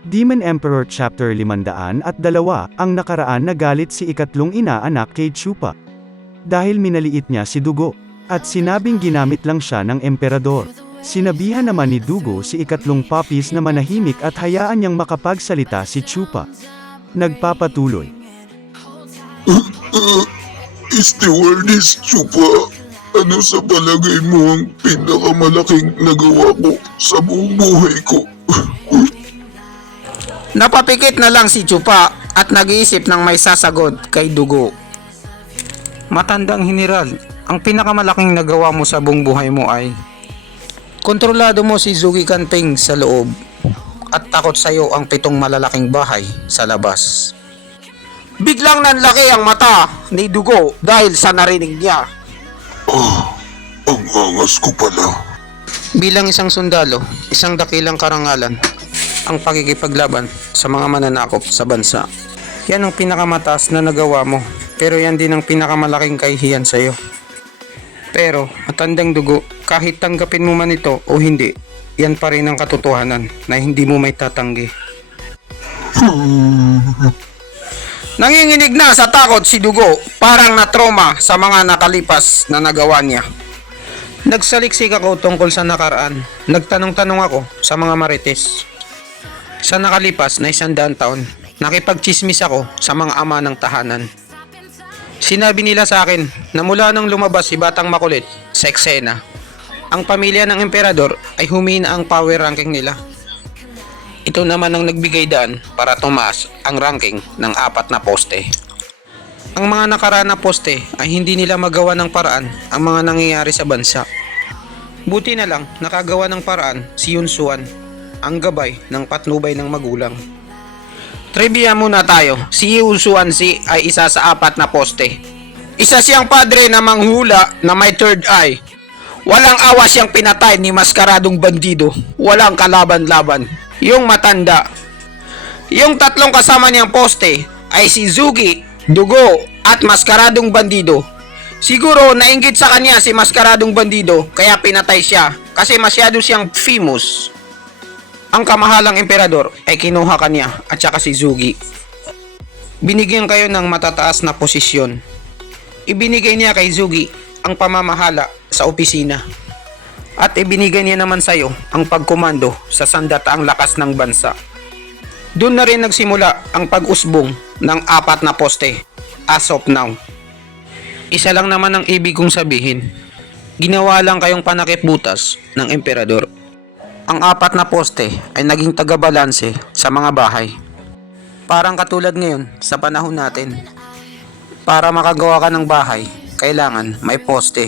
Demon Emperor Chapter 502, ang nakaraan na galit si ikatlong inaanak kay Chupa. Dahil minaliit niya si Dugo, at sinabing ginamit lang siya ng emperador. Sinabihan naman ni Dugo si ikatlong Papis na manahimik at hayaan niyang makapagsalita si Chupa. Nagpapatuloy. Stewardess Chupa, ano sa palagay mo ang pinakamalaking nagawa ko sa buong buhay ko? Napapikit na lang si Chupa at nag-iisip ng may sasagot kay Dugo. Matandang General, ang pinakamalaking nagawa mo sa buong buhay mo ay kontrolado mo si Zugi Kanping sa loob at takot sa iyo ang 7 malalaking bahay sa labas. Biglang nanlaki ang mata ni Dugo dahil sa narinig niya. Ang angas ko pala. Bilang isang sundalo, isang dakilang karangalan ang pakikipaglaban sa mga mananakop sa bansa. Yan ang pinakamataas na nagawa mo, pero yan din ang pinakamalaking kahihiyan sa iyo. Pero, matandang Dugo, kahit tanggapin mo man ito o hindi, yan pa rin ang katotohanan na hindi mo may tatanggi. Nanginginig na sa takot si Dugo, parang na-trauma sa mga nakalipas na nagawa niya. Nagsaliksik ako tungkol sa nakaraan. Nagtanong-tanong ako sa mga marites. Sa nakalipas na 100 taon, nakipagchismis ako sa mga ama ng tahanan. Sinabi nila sa akin na mula nang lumabas si Batang Makulit sa eksena, ang pamilya ng emperador ay humina ang power ranking nila. Ito naman ang nagbigay daan para tumaas ang ranking ng 4 na poste. Ang mga nakaraan na poste ay hindi nila magawa ng paraan ang mga nangyayari sa bansa. Buti na lang nakagawa ng paraan si Yun Suan, ang gabay ng patnubay ng magulang. Trivia muna tayo. Si Yun Suan ay isa sa 4 na poste. Isa siyang padre na manghula na may third eye. Walang awa siyang pinatay ni maskaradong bandido. Walang kalaban-laban. Yung matanda. Yung 3 kasama niyang poste ay si Zugi, Dugo at maskaradong bandido. Siguro nainggit sa kanya si maskaradong bandido kaya pinatay siya kasi masyado siyang famous. Ang kamahalang emperador ay kinuha kanya at saka si Zugi. Binigyan kayo ng matataas na posisyon. Ibinigay niya kay Zugi ang pamamahala sa opisina. At ibinigay niya naman sa iyo ang pagkomando sa sandataang lakas ng bansa. Doon na rin nagsimula ang pag-usbong ng 4 na poste as of now. Isa lang naman ang ibig kong sabihin. Ginawa lang kayong panakip-butas ng emperador. Ang 4 na poste ay naging taga-balanse sa mga bahay. Parang katulad ngayon sa panahon natin. Para makagawa ka ng bahay, kailangan may poste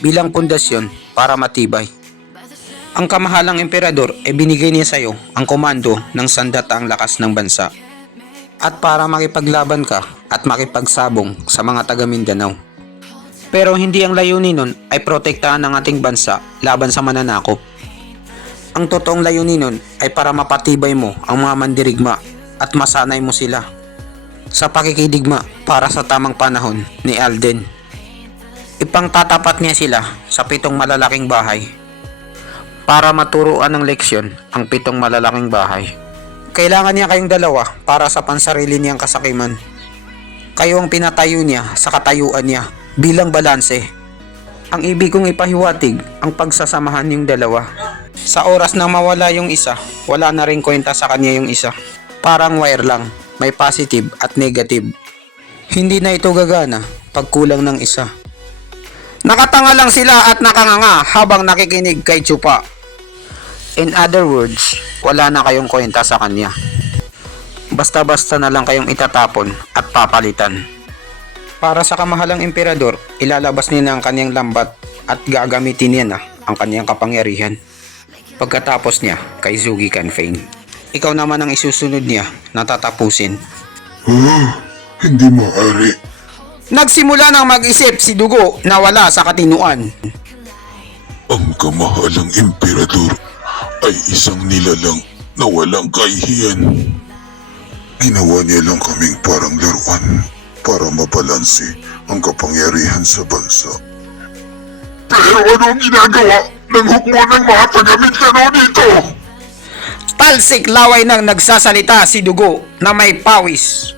bilang pundasyon para matibay. Ang kamahalang emperador ay binigay niya sa iyo ang komando ng sandataang lakas ng bansa. At para makipaglaban ka at makipagsabong sa mga taga Mindanao. Pero hindi ang layunin nun ay protektahan ang ating bansa laban sa mananakop. Ang totoong layunin nun ay para mapatibay mo ang mga mandirigma at masanay mo sila sa pakikidigma para sa tamang panahon ni Alden. Ipangtatapat niya sila sa 7 malalaking bahay para maturuan ng leksyon ang 7 malalaking bahay. Kailangan niya kayong 2 para sa pansarili niyang kasakiman. Kayo ang pinatayo niya sa katayuan niya bilang balanse. Ang ibig kong ipahiwatig ang pagsasamahan yung 2. Sa oras na mawala yung isa, wala na rin kwenta sa kanya yung isa. Parang wire lang, may positive at negative. Hindi na ito gagana pag kulang ng isa. Nakatanga lang sila at nakanganga habang nakikinig kay Chupa. In other words, wala na kayong kwenta sa kanya. Basta-basta na lang kayong itatapon at papalitan. Para sa kamahalang emperador, ilalabas niya na ang kanyang lambat at gagamitin niya na ang kanyang kapangyarihan. Pagkatapos niya kay Zugi Kanping, ikaw naman ang isusunod niya na tatapusin. Hindi maaari. Nagsimula nang mag-isip si Dugo na wala sa katinuan. Ang kamahalang emperador ay isang nilalang na walang kahihiyan. Ginawa niya lang kaming parang laruan para mabalanse ang kapangyarihan sa bansa. Pero anong ginagawa ng hukmo ng mga taga-Mindanao dito? Talsik laway nang nagsasalita si Dugo na may pawis.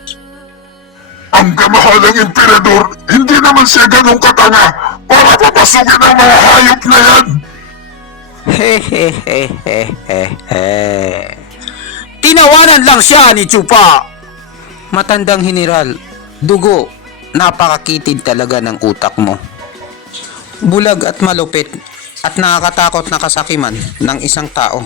Ang kamahalang emperador, hindi naman siya ganong katanga para papasukin ang mga hayop na yan. Tinawanan lang siya ni Chupa. Matandang General, Dugo, napakakitid talaga ng utak mo. Bulag at malupit at nakakatakot na kasakiman ng isang tao.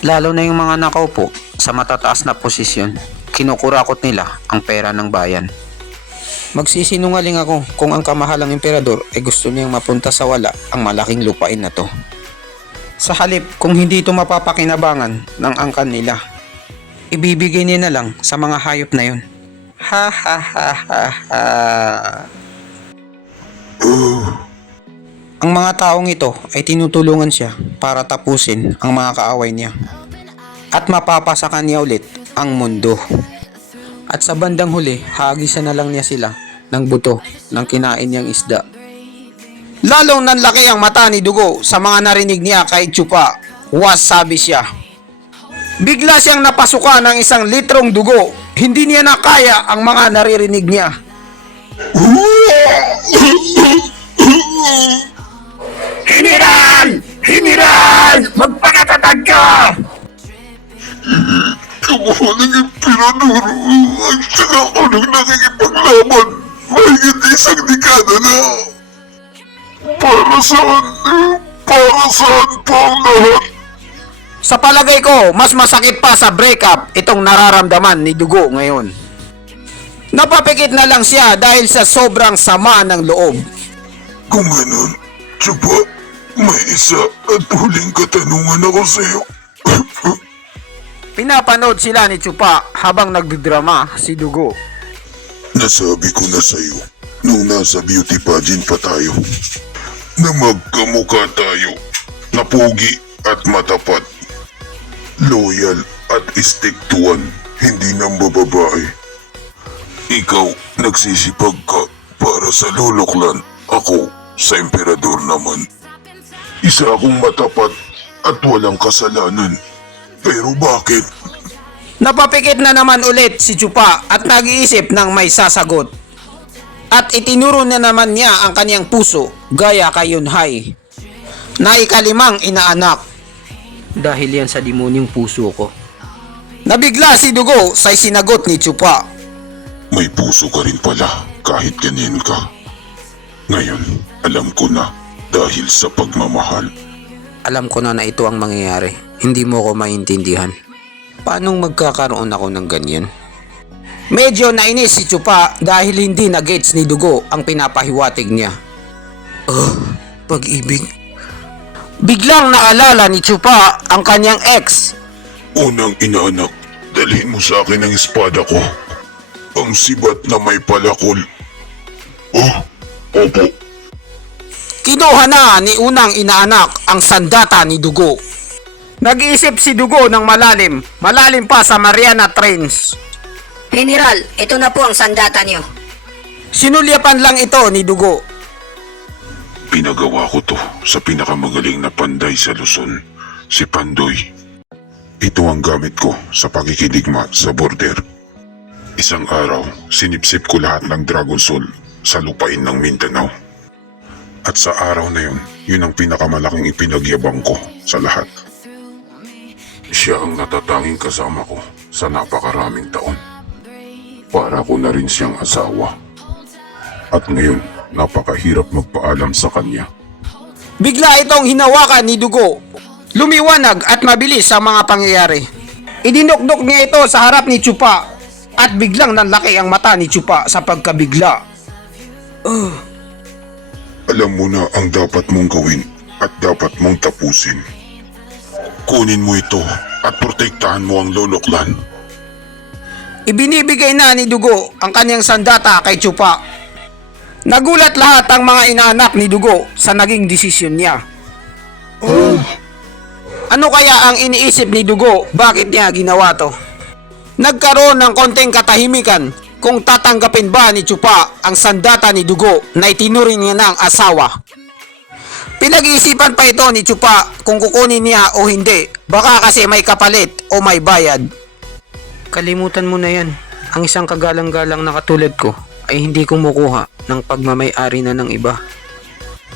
Lalo na yung mga nakaupo sa matataas na posisyon, kinukurakot nila ang pera ng bayan. Magsisinungaling ako kung ang kamahalang emperador ay gusto niyang mapunta sa wala ang malaking lupain na to. Sa halip, kung hindi ito mapapakinabangan ng angkan nila, ibibigay niya na lang sa mga hayop na yun. Ha ha ha ha ha. Ang mga taong ito ay tinutulungan siya para tapusin ang mga kaaway niya at mapapasakan niya ulit ang mundo. At sa bandang huli, hagisan na lang niya sila ng buto ng kinain niyang isda. Lalong nanlaki ang mata ni Dugo sa mga narinig niya kay Chupa. Wasabi siya. Bigla siyang napasukan ng 1 litrong dugo. Hindi niya nakaya ang mga naririnig niya. General! General! Magpakatatag ka! Kamahalang emperador, ang saka ko nang nakikipaglaban, mahigit 1 dekada na. Para saan pa ang lahat? Sa palagay ko, mas masakit pa sa breakup itong nararamdaman ni Dugo ngayon. Napapikit na lang siya dahil sa sobrang sama ng loob. Kung ganun, Chupa, may isa at huling katanungan ako sa'yo. Pinapanood sila ni Chupa habang nagdrama si Dugo. Nasabi ko na sa'yo nung nasa beauty pageant pa tayo na magkamukha tayo na pogi at matapat, loyal at stick to one, hindi nang bababae. Ikaw nagsisipag ka para sa luloklan, ako sa emperador naman. Isa akong matapat at walang kasalanan. Pero bakit? Napapikit na naman ulit si Chupa at nag-iisip ng may sasagot. At itinuro na naman niya ang kanyang puso gaya kay Yunhai na ikalimang inaanak. Dahil yan sa demonyong puso ko. Nabigla si Dugo sa sinagot ni Chupa. May puso ka rin pala kahit ganyan ka. Ngayon, alam ko na dahil sa pagmamahal. Alam ko na ito ang mangyayari. Hindi mo ko maintindihan. Paanong magkakaroon ako ng ganyan? Medyo nainis si Chupa dahil hindi na gets ni Dugo ang pinapahiwatig niya. Pag-ibig. Biglang naalala ni Chupa ang kanyang ex. Unang inaanak, dalhin mo sa akin ang espada ko. Ang sibat na may palakol. Opo. Kinuha na ni unang inaanak ang sandata ni Dugo. Nag-iisip si Dugo ng malalim pa sa Mariana Trench. General, ito na po ang sandata niyo. Sinulyapan lang ito ni Dugo. Pinagawa ko to sa pinakamagaling na panday sa Luzon, si Pandoy. Ito ang gamit ko sa pakikidigma sa border. Isang araw, sinipsip ko lahat ng Dragon Soul sa lupain ng Mindanao. At sa araw na yun ang pinakamalaking ipinagyabang ko sa lahat. Siya ang natatanging kasama ko sa napakaraming taon. Para ko na rin siyang asawa. At ngayon, napakahirap magpaalam sa kanya. Bigla itong hinawakan ni Dugo. Lumiwanag at mabilis ang mga pangyayari. Idinukdok niya ito sa harap ni Chupa at biglang nanlaki ang mata ni Chupa sa pagkabigla. Alam mo na ang dapat mong gawin at dapat mong tapusin. Kunin mo ito at protektahan mo ang loloklan. Ibinibigay na ni Dugo ang kanyang sandata kay Chupa. Nagulat lahat ang mga inaanak ni Dugo sa naging desisyon niya. Ano kaya ang iniisip ni Dugo? Bakit niya ginawa to? Nagkaroon ng konting katahimikan kung tatanggapin ba ni Chupa ang sandata ni Dugo na itinuring niya ng asawa. Pinag-iisipan pa ito ni Chupa kung kukunin niya o hindi. Baka kasi may kapalit o may bayad. Kalimutan mo na yan. Ang isang kagalang-galang na katulad ko ay hindi kumukuha ng pagmamay-ari na ng iba.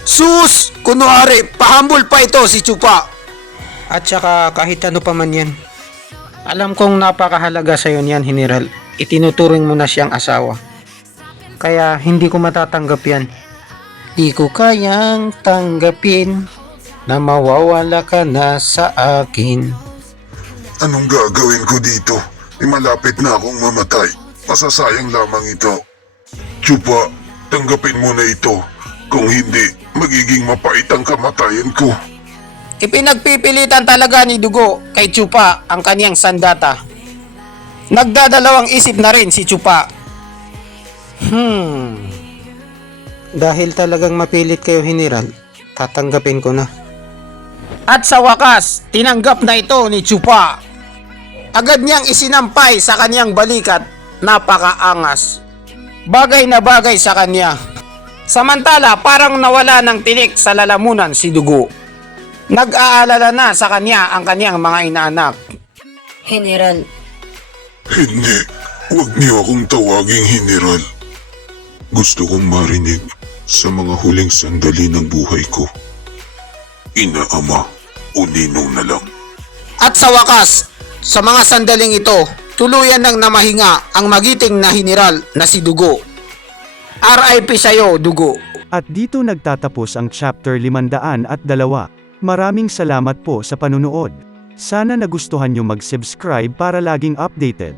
Sus! Kunwari, pahambol pa ito si Chupa. At saka kahit ano pa man yan. Alam kong napakahalaga sa iyo niyan, General. Itinuturing mo na siyang asawa. Kaya hindi ko matatanggap yan. Di ko kayang tanggapin na mawawala ka na sa akin. Anong gagawin ko dito? Malapit na akong mamatay. Masasayang lamang ito. Chupa, tanggapin mo na ito. Kung hindi, magiging mapait ang kamatayan ko. Ipinagpipilitan talaga ni Dugo kay Chupa ang kaniyang sandata. Nagdadalawang isip na rin si Chupa. Dahil talagang mapilit kayo, General, tatanggapin ko na. At sa wakas, tinanggap na ito ni Chupa. Agad niyang isinampay sa kaniyang balikat, napakaangas. Bagay na bagay sa kanya. Samantala, parang nawala ng tinik sa lalamunan si Dugo. Nag-aalala na sa kanya ang kaniyang mga inaanak. General, Hindi, huwag niyo akong tawaging General. Gusto kong marinig sa mga huling sandali ng buhay ko. Ina, ama, o ninong na lang. At sa wakas, sa mga sandaling ito, tuluyan nang namahinga ang magiting na General na si Dugo. RIP sa'yo, Dugo. At dito nagtatapos ang chapter 502. Maraming salamat po sa panunood. Sana nagustuhan nyo mag-subscribe para laging updated.